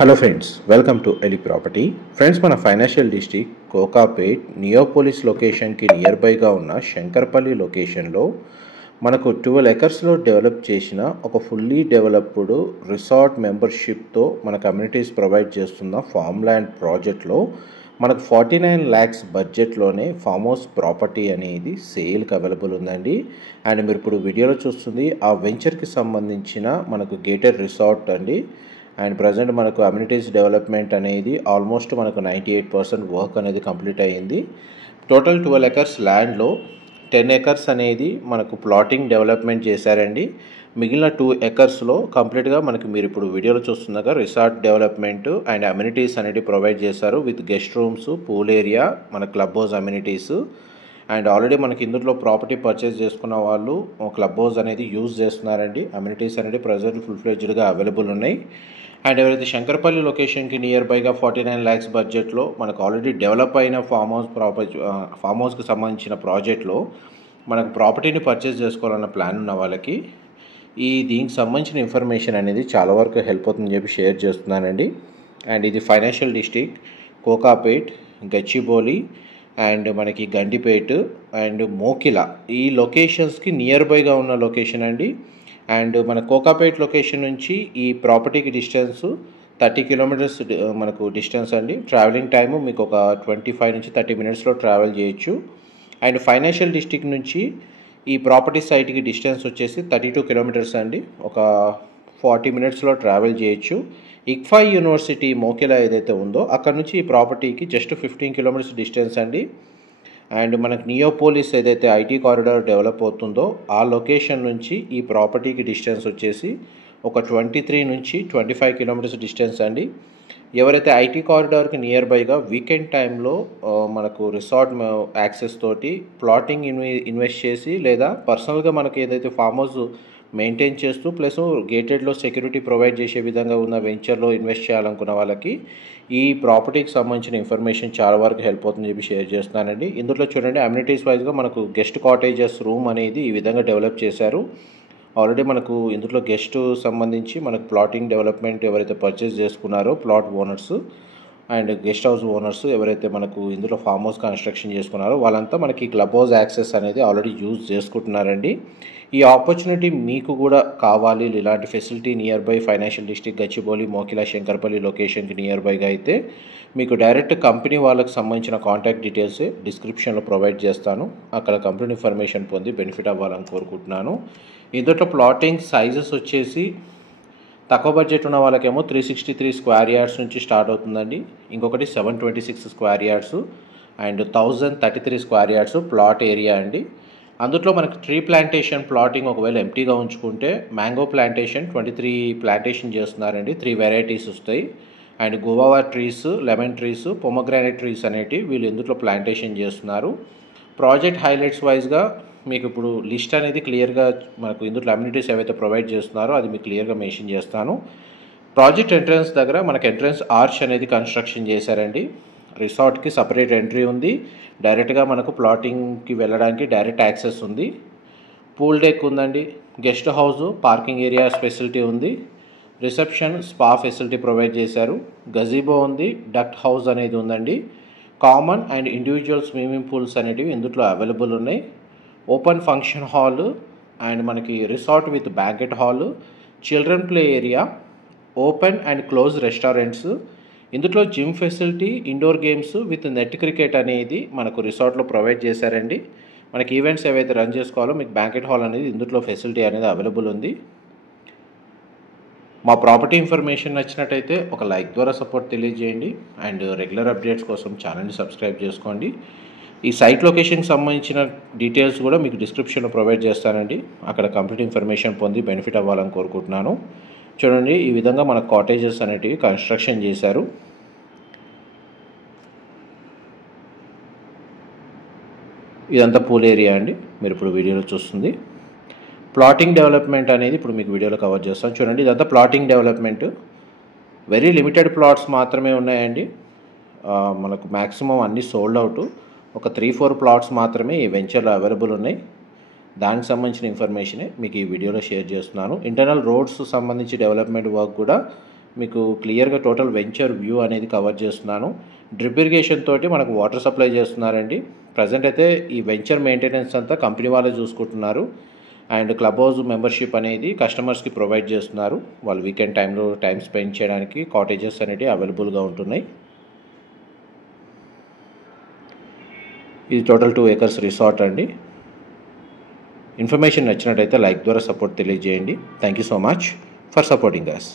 Hello friends, welcome to Eli property. Friends, మన financial district Kokapet Neopolis లొకేషన్కి near బైగా ఉన్న శంకర్పల్లి లొకేషన్లో మనకు 12 ఎకర్స్లో డెవలప్ చేసిన ఒక ఫుల్లీ డెవలప్డ్ రిసార్ట్ మెంబర్షిప్తో మన కమ్యూనిటీస్ ప్రొవైడ్ చేస్తున్న ఫామ్ ల్యాండ్ ప్రాజెక్ట్లో మనకు 49 lakhs బడ్జెట్లోనే ఫామ్ హౌస్ ప్రాపర్టీ అనేది సేల్కి అవైలబుల్ ఉందండి. అండ్ మీరు ఇప్పుడు వీడియోలో చూస్తుంది ఆ వెంచర్కి సంబంధించిన మనకు గేటెడ్ రిసార్ట్ అండి. అండ్ ప్రజెంట్ మనకు అమ్యూనిటీస్ డెవలప్మెంట్ అనేది ఆల్మోస్ట్ మనకు 98% వర్క్ అనేది కంప్లీట్ అయ్యింది. టోటల్ 12 ఎకర్స్ ల్యాండ్లో 10 ఎకర్స్ అనేది మనకు ప్లాటింగ్ డెవలప్మెంట్ చేశారండి. మిగిలిన 2 ఎకర్స్లో కంప్లీట్గా మనకి మీరు ఇప్పుడు వీడియోలో చూస్తున్నాగా రిసార్ట్ డెవలప్మెంట్ అండ్ అమ్యూనిటీస్ అనేది ప్రొవైడ్ చేశారు with guest rooms, pool area, మన club house amenities. And already మనకి ఇందులో ప్రాపర్టీ పర్చేస్ చేసుకున్న వాళ్ళు క్లబ్ హౌస్ అనేది యూజ్ చేస్తున్నారండి. అమ్యూనిటీస్ అనేది ప్రజెంట్ ఫుల్ ఫ్లెడ్జ్డ్గా అవైలబుల్ ఉన్నాయి. అండ్ ఎవరైతే శంకర్పల్లి లొకేషన్కి నియర్ బైగా 49 lakhs బడ్జెట్లో మనకు ఆల్రెడీ డెవలప్ అయిన ఫామ్ హౌస్కి సంబంధించిన ప్రాజెక్ట్లో మనకు ప్రాపర్టీని పర్చేస్ చేసుకోవాలన్న ప్లాన్ ఉన్న వాళ్ళకి దీనికి సంబంధించిన ఇన్ఫర్మేషన్ అనేది చాలా వరకు హెల్ప్ అవుతుందని చెప్పి షేర్ చేస్తున్నానండి. అండ్ ఇది financial district Kokapet, Gachibowli and మనకి గండిపేట్ అండ్ మోకిలా ఈ లొకేషన్స్కి నియర్ బైగా ఉన్న లొకేషన్ అండి. అండ్ మన కోకాపేట్ లొకేషన్ నుంచి ఈ ప్రాపర్టీకి డిస్టెన్స్ 30 kilometers మనకు డిస్టెన్స్ అండి. ట్రావెలింగ్ టైము మీకు ఒక 25 నుంచి 30 minutesలో ట్రావెల్ చేయొచ్చు. అండ్ ఫైనాన్షియల్ డిస్ట్రిక్ట్ నుంచి ఈ ప్రాపర్టీ సైట్కి డిస్టెన్స్ వచ్చేసి 32 kilometers అండి. ఒక 40 minutesలో ట్రావెల్ చేయొచ్చు. ఇక్ఫా యూనివర్సిటీ మోకిలా ఏదైతే ఉందో అక్కడ నుంచి ఈ ప్రాపర్టీకి జస్ట్ 15 kilometers డిస్టెన్స్ అండి. అండ్ మనకు నియోపోలిస్ ఏదైతే ఐటీ కారిడార్ డెవలప్ అవుతుందో ఆ లొకేషన్ నుంచి ఈ ప్రాపర్టీకి డిస్టెన్స్ వచ్చేసి ఒక 23 నుంచి 25 kilometers డిస్టెన్స్ అండి. ఎవరైతే ఐటీ కారిడార్కి నియర్ బైగా వీకెండ్ టైంలో మనకు రిసార్ట్ యాక్సెస్ తోటి ప్లాటింగ్ ఇన్వెస్ట్ చేసి లేదా పర్సనల్గా మనకి ఏదైతే ఫామ్ హౌస్ మెయింటైన్ చేస్తూ ప్లస్ గేటెడ్లో సెక్యూరిటీ ప్రొవైడ్ చేసే విధంగా ఉన్న వెంచర్లో ఇన్వెస్ట్ చేయాలనుకున్న వాళ్ళకి ఈ ప్రాపర్టీకి సంబంధించిన ఇన్ఫర్మేషన్ చాలా వరకు హెల్ప్ అవుతుందని చెప్పి షేర్ చేస్తున్నానండి. ఇందులో చూడండి అమ్యూనిటీస్ వైజ్గా మనకు గెస్ట్ కాటేజెస్ రూమ్ అనేది ఈ విధంగా డెవలప్ చేశారు. ఆల్రెడీ మనకు ఇందులో గెస్ట్ సంబంధించి మనకు ప్లాటింగ్ డెవలప్మెంట్ ఎవరైతే పర్చేస్ చేసుకున్నారో plot owners and guest house owners ఎవరైతే మనకు ఇందులో ఫామ్ హౌస్ కన్స్ట్రక్షన్ చేసుకున్నారో వాళ్ళంతా మనకి క్లబ్ హౌస్ యాక్సెస్ అనేది ఆల్రెడీ యూజ్ చేసుకుంటున్నారండి. ఈ ఆపర్చునిటీ మీకు కూడా కావాలి, ఇలాంటి facility nearby financial district Gachibowli, Mokila, Shankarpally లొకేషన్కి నియర్ బైగా అయితే మీకు డైరెక్ట్ కంపెనీ వాళ్ళకి సంబంధించిన కాంటాక్ట్ డీటెయిల్స్ డిస్క్రిప్షన్లో ప్రొవైడ్ చేస్తాను. అక్కడ కంప్లీట్ ఇన్ఫర్మేషన్ పొంది బెనిఫిట్ అవ్వాలని కోరుకుంటున్నాను. ఇందులో ప్లాటింగ్ సైజెస్ వచ్చేసి తక్కువ బడ్జెట్ ఉన్న వాళ్ళకేమో 363 square yards నుంచి స్టార్ట్ అవుతుందండి. ఇంకొకటి 726 square yards and 1033 square yards plot area అండి. అందులో మనకి ట్రీ ప్లాంటేషన్ ప్లాటింగ్ ఒకవేళ ఎంటీగా ఉంచుకుంటే మ్యాంగో ప్లాంటేషన్ 23 ప్లాంటేషన్ చేస్తున్నారండి. 3 varieties వస్తాయి. And guava trees, lemon trees, pomegranate trees అనేటివి వీళ్ళు ఇందులో ప్లాంటేషన్ చేస్తున్నారు. ప్రాజెక్ట్ హైలైట్స్ వైజ్గా మీకు ఇప్పుడు లిస్ట్ అనేది క్లియర్గా మనకు ఇందులో అమ్యూనిటీస్ ఏవైతే ప్రొవైడ్ చేస్తున్నారో అది మీకు క్లియర్గా మెన్షన్ చేస్తాను. ప్రాజెక్ట్ ఎంట్రన్స్ దగ్గర మనకు ఎంట్రన్స్ ఆర్చ్ అనేది కన్స్ట్రక్షన్ చేశారండి. రిసార్ట్కి సపరేట్ ఎంట్రీ ఉంది. డైరెక్ట్గా మనకు ప్లాటింగ్కి వెళ్ళడానికి డైరెక్ట్ యాక్సెస్ ఉంది. పూల్ డెక్ ఉందండి. Guest house, parking area facility ఉంది. రిసెప్షన్, స్పా ఫెసిలిటీ ప్రొవైడ్ చేశారు. గజీబో ఉంది. డక్ట్ హౌస్ అనేది ఉందండి. Common and individual swimming pools అనేటివి ఇందులో అవైలబుల్ ఉన్నాయి. ఓపెన్ ఫంక్షన్ హాల్ అండ్ మనకి resort with banquet hall, children play area, open and close restaurants, ఇందులో gym facility, indoor games with net cricket అనేది మనకు రిసార్ట్లో ప్రొవైడ్ చేశారండి. మనకి ఈవెంట్స్ ఏవైతే రన్ చేసుకోవాలో మీకు బ్యాంకెట్ హాల్ అనేది ఇందులో ఫెసిలిటీ అనేది అవైలబుల్ ఉంది. మా ప్రాపర్టీ ఇన్ఫర్మేషన్ నచ్చినట్టయితే ఒక లైక్ ద్వారా సపోర్ట్ తెలియజేయండి. అండ్ రెగ్యులర్ అప్డేట్స్ కోసం ఛానల్ని సబ్స్క్రైబ్ చేసుకోండి. ఈ సైట్ లొకేషన్కి సంబంధించిన డీటెయిల్స్ కూడా మీకు డిస్క్రిప్షన్లో ప్రొవైడ్ చేస్తానండి. అక్కడ కంప్లీట్ ఇన్ఫర్మేషన్ పొంది బెనిఫిట్ అవ్వాలని కోరుకుంటున్నాను. చూడండి ఈ విధంగా మన కాటేజెస్ అనేటివి కన్స్ట్రక్షన్ చేశారు. ఇదంతా పూల్ ఏరియా అండి. మీరు ఇప్పుడు వీడియోలో చూస్తుంది ప్లాటింగ్ డెవలప్మెంట్ అనేది ఇప్పుడు మీకు వీడియోలో కవర్ చేస్తాను. చూడండి ఇదంతా plotting development. Very limited plots మాత్రమే ఉన్నాయండి. మనకు మ్యాక్సిమం అన్నీ సోల్డ్ అవుట్. ఒక 3-4 ప్లాట్స్ మాత్రమే ఈ వెంచర్లో అవైలబుల్ ఉన్నాయి. దానికి సంబంధించిన ఇన్ఫర్మేషనే మీకు ఈ వీడియోలో షేర్ చేస్తున్నాను. ఇంటర్నల్ రోడ్స్ సంబంధించి డెవలప్మెంట్ వర్క్ కూడా మీకు క్లియర్గా టోటల్ వెంచర్ వ్యూ అనేది కవర్ చేస్తున్నాను. డ్రిప్ ఇరిగేషన్ తోటి మనకు వాటర్ సప్లై చేస్తున్నారండి. ప్రజెంట్ అయితే ఈ వెంచర్ మెయింటెనెన్స్ అంతా కంపెనీ వాళ్ళే చూసుకుంటున్నారు. అండ్ క్లబ్ హౌస్ మెంబర్షిప్ అనేది కస్టమర్స్కి ప్రొవైడ్ చేస్తున్నారు. వాళ్ళు వీకెండ్ టైంలో టైం స్పెండ్ చేయడానికి కాటేజెస్ అనేవి అవైలబుల్గా ఉంటున్నాయి. ఇది టోటల్ 2 acres రిసార్ట్ అండి. ఇన్ఫర్మేషన్ నచ్చినట్టయితే లైక్ ద్వారా సపోర్ట్ తెలియజేయండి. Thank you so much for supporting us.